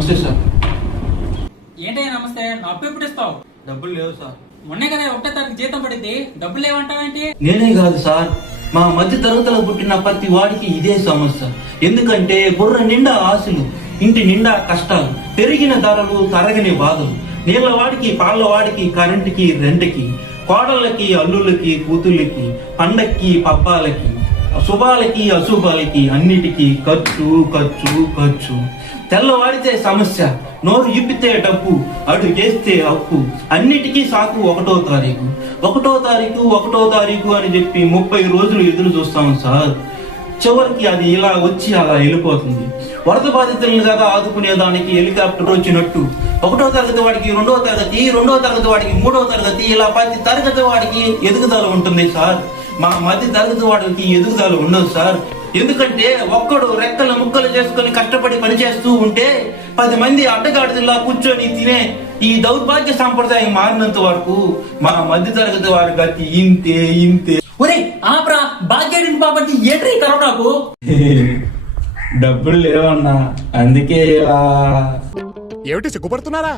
నమస్తే సార్. ఏంటయ్యా నమస్తే, నా అప్పు ఎప్పుడు ఇస్తావు? డబ్బులు లేవు సార్. మొన్నే కదా 1వ తారీఖు జీతం పడింది, డబ్బులు లేవంటావేంటి? నేనే కాదు సార్, మా మధ్య తరగతిలో పుట్టిన ప్రతి వాడికి ఇదే సమస్య. ఎందుకంటే బుర్ర నిండా ఆశలు, ఇంటి నిండా కష్టాలు, పెరిగిన ధరలు, తరగని బాధలు, నీళ్ళ వాడికి, పాళ్ళ వాడికి, కరెంటుకి, రెంట్కి, కోడళ్ళకి, అల్లుళ్ళకి, కూతుళ్ళకి, పండక్కి, పబ్బాలకి, శుభాలకి, అశుభాలకి, అన్నిటికీ ఖర్చు ఖర్చు ఖర్చు. తెల్లవాడితే సమస్య, నోరు ఇప్పితే డబ్బు, అడుగేస్తే అప్పు, అన్నిటికీ సాకు 1వ తారీఖు. 1వ తారీఖు 1వ తారీఖు అని చెప్పి 30 రోజులు ఎదురు చూస్తాం సార్. చివరికి అది ఇలా వచ్చి అలా వెళ్ళిపోతుంది. వరద బాధితులను కదా ఆదుకునే దానికి హెలికాప్టర్ వచ్చినట్టు 1వ తరగతి వాడికి 2వ తరగతి, 2వ తరగతి వాడికి 3వ తరగతి, ఇలా ప్రతి తరగతి వాడికి ఎదుగుదల ఉంటుంది సార్. మా మధ్య తరగతి వాడికి ఎదుగుదల ఉండదు సార్. ఎందుకంటే ఒక్కడు రెక్కలు ముక్కలు చేసుకుని కష్టపడి పనిచేస్తూ ఉంటే 10 మంది అడ్డగాడిలా కూర్చొని తినే ఈ దౌర్భాగ్య సాంప్రదాయం మారినంత వరకు మా మధ్య తరగతి వారి గతి ఇంతే ఇంతే. ఒరే ఆపరా, భాగ్యాన్ని బాబట్టి ఏంట్రీ కరోనాకు? డబ్బులు లేవన్నా, అందుకే ఏమిటి సిగ్గుపడుతున్నారా?